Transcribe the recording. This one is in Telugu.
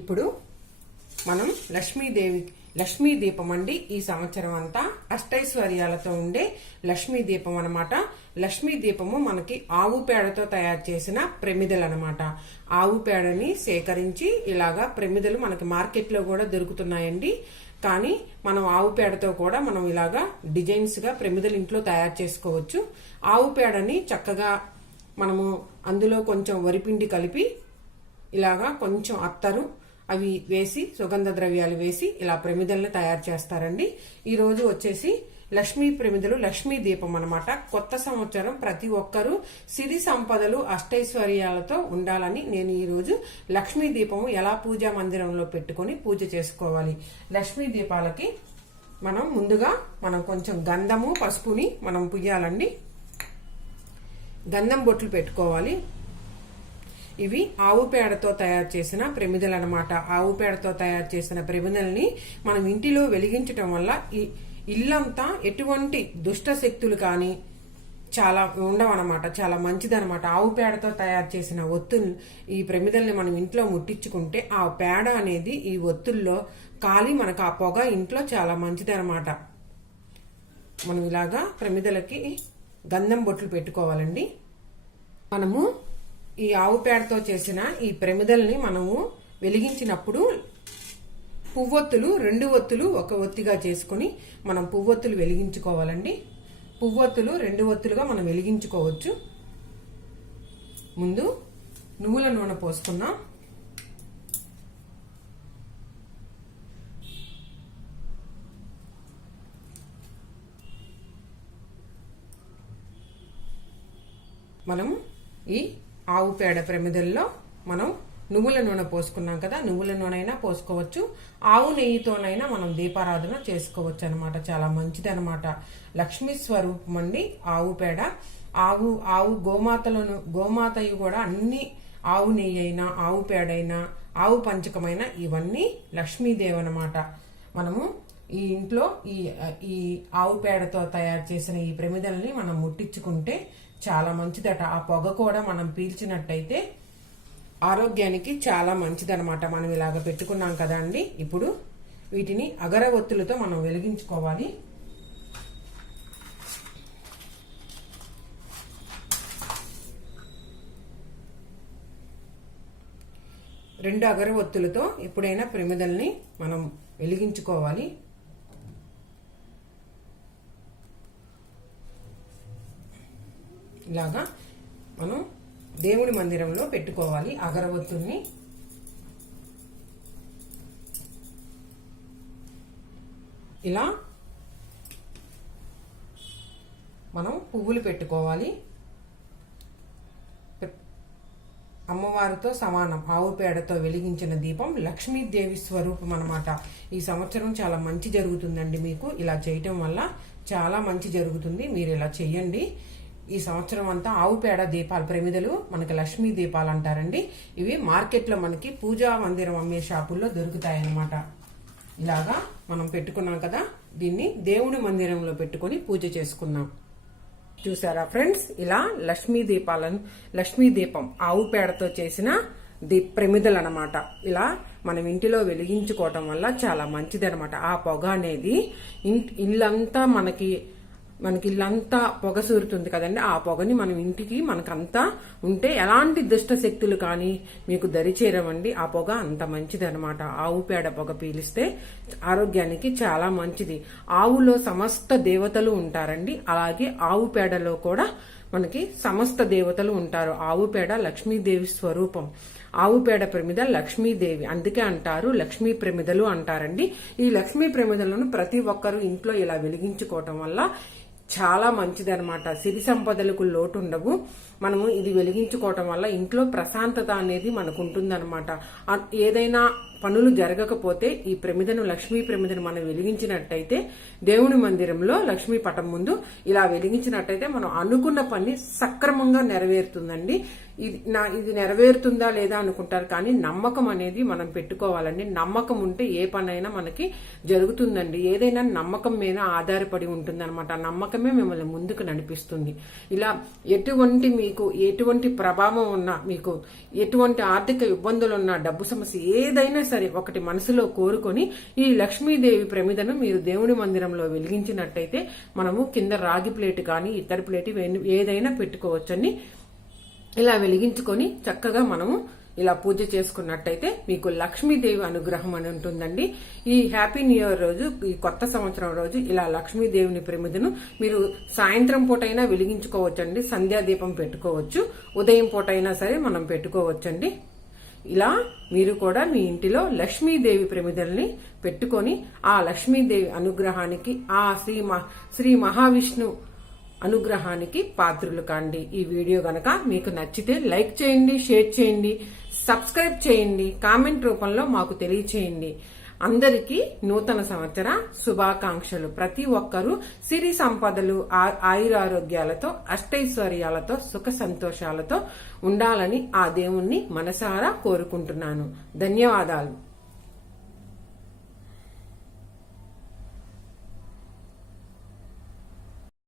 ఇప్పుడు మనం లక్ష్మీ దీపం అండి. ఈ సంవత్సరం అంతా అష్టైశ్వర్యాలతో ఉండే లక్ష్మీ దీపం అనమాట. లక్ష్మీ దీపము మనకి ఆవు పేడతో తయారు చేసిన ప్రమిదలు అనమాట. ఆవు పేడని సేకరించి ఇలాగా ప్రమిదలు మనకి మార్కెట్లో కూడా దొరుకుతున్నాయండి. కానీ మనం ఆవు పేడతో కూడా మనం ఇలాగా డిజైన్స్ గా ప్రమిదలు ఇంట్లో తయారు చేసుకోవచ్చు. ఆవు పేడని చక్కగా మనము అందులో కొంచెం వరిపిండి కలిపి ఇలాగా కొంచెం అత్తరు అవి వేసి సుగంధ ద్రవ్యాలు వేసి ఇలా ప్రమిదల్ని తయారు చేస్తారండి. ఈ రోజు వచ్చేసి లక్ష్మీ ప్రమిదలు, లక్ష్మీ దీపం అనమాట. కొత్త సంవత్సరం ప్రతి ఒక్కరూ సిరి సంపదలు అష్టైశ్వర్యాలతో ఉండాలని నేను ఈ రోజు లక్ష్మీ దీపము ఎలా పూజా మందిరంలో పెట్టుకుని పూజ చేసుకోవాలి. లక్ష్మీ దీపాలకి ముందుగా కొంచెం గంధము పసుపుని మనం పుయ్యాలండి. గంధం బొట్లు పెట్టుకోవాలి. ఇవి ఆవు పేడతో తయారు చేసిన ప్రమిదలు అనమాట. ఆవు పేడతో తయారు చేసిన ప్రమిదల్ని మనం ఇంటిలో వెలిగించటం వల్ల ఈ ఇల్లంతా ఎటువంటి దుష్ట శక్తులు కానీ చాలా ఉండవన్నమాట. చాలా మంచిదనమాట. ఆవు పేడతో తయారు చేసిన ఒత్తులు ఈ ప్రమిదల్ని మనం ఇంట్లో ముట్టించుకుంటే ఆ పేడ అనేది ఈ ఒత్తుల్లో కాలి మనకు ఆ పొగ ఇంట్లో చాలా మంచిదనమాట. మనం ఇలాగా ప్రమిదలకి గంధం బొట్లు పెట్టుకోవాలండి. మనము ఈ ఆవు పేడతో చేసిన ఈ ప్రమిదల్ని మనము వెలిగించినప్పుడు పువ్వొత్తులు 2 ఒత్తులు ఒక ఒత్తిగా చేసుకుని మనం పువ్వొత్తులు వెలిగించుకోవాలండి. పువ్వొత్తులు 2 ఒత్తులుగా మనం వెలిగించుకోవచ్చు. ముందు నువ్వుల నూనె పోసుకున్నాం. మనం ఈ ఆవు పేడ ప్రమిదల్లో మనం నువ్వుల నూనె పోసుకున్నాం కదా, నువ్వుల నూనె అయినా పోసుకోవచ్చు. ఆవు నెయ్యితోనైనా మనం దీపారాధన చేసుకోవచ్చు అనమాట. చాలా మంచిది అనమాట. లక్ష్మీ స్వరూపం అండి ఆవు పేడ. ఆవు గోమాతయు కూడా అన్ని ఆవు నెయ్యి అయినా ఆవు పేడైనా ఆవు పంచకమైన ఇవన్నీ లక్ష్మీదేవి అనమాట. మనము ఈ ఇంట్లో ఈ ఆవు పేడతో తయారు చేసిన ఈ ప్రమిదల్ని మనం ముట్టించుకుంటే చాలా మంచిదట. ఆ పొగ కూడా మనం పీల్చినట్టయితే ఆరోగ్యానికి చాలా మంచిదనమాట. మనం ఇలాగ పెట్టుకున్నాం కదా అండి. ఇప్పుడు వీటిని అగరవత్తులతో మనం వెలిగించుకోవాలి. రెండు అగరవత్తులతో ఎప్పుడైనా ప్రమిదల్ని మనం వెలిగించుకోవాలి. ఇలాగా మనం దేవుడి మందిరంలో పెట్టుకోవాలి అగరవత్తుల్ని. ఇలా మనం పువ్వులు పెట్టుకోవాలి. అమ్మవారితో సమానం. ఆవు పేడతో వెలిగించిన దీపం లక్ష్మీదేవి స్వరూపం అనమాట. ఈ సంవత్సరం చాలా మంచి జరుగుతుందండి. మీకు ఇలా చేయటం వల్ల చాలా మంచి జరుగుతుంది. మీరు ఇలా చెయ్యండి. ఈ సంవత్సరం అంతా ఆవు పేడ దీపాలు ప్రమిదలు మనకి లక్ష్మీ దీపాలు అంటారండి. ఇవి మార్కెట్లో మనకి పూజా మందిరం అమ్మే షాపుల్లో దొరుకుతాయన్నమాట. ఇలాగా మనం పెట్టుకున్నాం కదా, దీన్ని దేవుడి మందిరంలో పెట్టుకుని పూజ చేసుకున్నాం. చూసారా ఫ్రెండ్స్, ఇలా లక్ష్మీ దీపం ఆవు పేడతో చేసిన ప్రమిదలు అనమాట. ఇలా మనం ఇంటిలో వెలిగించుకోవటం వల్ల చాలా మంచిది అనమాట. ఆ పొగ అనేది ఇల్లంతా మనకి ఇల్లంతా పొగ సూరుతుంది కదండి. ఆ పొగని మనం ఇంటికి మనకంతా ఉంటే ఎలాంటి దుష్ట శక్తులు కానీ మీకు దరిచేరవండి. ఆ పొగ అంత మంచిది అనమాట. ఆవు పేడ పొగ పీలిస్తే ఆరోగ్యానికి చాలా మంచిది. ఆవులో సమస్త దేవతలు ఉంటారండి. అలాగే ఆవు పేడలో కూడా మనకి సమస్త దేవతలు ఉంటారు. ఆవు పేడ లక్ష్మీదేవి స్వరూపం. ఆవు పేడ ప్రమిద లక్ష్మీదేవి, అందుకే అంటారు లక్ష్మీ ప్రమిదలు అంటారండి. ఈ లక్ష్మీ ప్రమిదలను ప్రతి ఒక్కరూ ఇంట్లో ఇలా వెలిగించుకోవటం వల్ల చాలా మంచిది అనమాట. సిరి సంపదలకు లోటు ఉండవు. మనము ఇది వెలిగించుకోవటం వల్ల ఇంట్లో ప్రశాంతత అనేది మనకు ఉంటుందన్నమాట. ఏదైనా పనులు జరగకపోతే ఈ ప్రమిదను లక్ష్మీ ప్రమిదను మనం వెలిగించినట్టయితే దేవుని మందిరంలో లక్ష్మీ పటం ముందు ఇలా వెలిగించినట్టయితే మనం అనుకున్న పని సక్రమంగా నెరవేరుతుందండి. ఇది నెరవేరుతుందా లేదా అనుకుంటారు, కానీ నమ్మకం అనేది మనం పెట్టుకోవాలండి. నమ్మకం ఉంటే ఏ పనైనా మనకి జరుగుతుందండి. ఏదైనా నమ్మకం మీద ఆధారపడి ఉంటుంది అనమాట. నమ్మకమే మిమ్మల్ని ముందుకు నడిపిస్తుంది. ఇలా మీకు ఎటువంటి ప్రభావం ఉన్నా, మీకు ఎటువంటి ఆర్థిక ఇబ్బందులు ఉన్నా, డబ్బు సమస్య ఏదైనా సరే ఒకటి మనసులో కోరుకొని ఈ లక్ష్మీదేవి ప్రమిదను మీరు దేవుని మందిరంలో వెలిగించినట్టయితే మనము కింద రాగి ప్లేట్ కానీ ఇతర ప్లేట్ ఏదైనా పెట్టుకోవచ్చండి. ఇలా వెలిగించుకొని చక్కగా మనము ఇలా పూజ చేసుకున్నట్టయితే మీకు లక్ష్మీదేవి అనుగ్రహం అని ఉంటుందండి. ఈ హ్యాపీ న్యూ ఇయర్ రోజు, ఈ కొత్త సంవత్సరం రోజు ఇలా లక్ష్మీదేవిని ప్రమిదను మీరు సాయంత్రం పూట అయినా వెలిగించుకోవచ్చండి. సంధ్యాదీపం పెట్టుకోవచ్చు, ఉదయం పూట అయినా సరే మనం పెట్టుకోవచ్చండి. ఇలా మీరు కూడా మీ ఇంటిలో లక్ష్మీదేవి ప్రమిదల్ని పెట్టుకొని ఆ లక్ష్మీదేవి అనుగ్రహానికి, ఆ శ్రీ మహావిష్ణు అనుగ్రహానికి పాత్రులు కాండి. ఈ వీడియో గనక మీకు నచ్చితే లైక్ చేయండి, షేర్ చేయండి, సబ్స్క్రైబ్ చేయండి, కామెంట్ రూపంలో మాకు తెలియచేయండి. అందరికీ నూతన సంవత్సర శుభాకాంక్షలు. ప్రతి ఒక్కరూ సిరి సంపదలు, ఆయురారోగ్యాలతో, అష్టైశ్వర్యాలతో, సుఖ సంతోషాలతో ఉండాలని ఆ దేవుణ్ణి మనసారా కోరుకుంటున్నాను. ధన్యవాదాలు.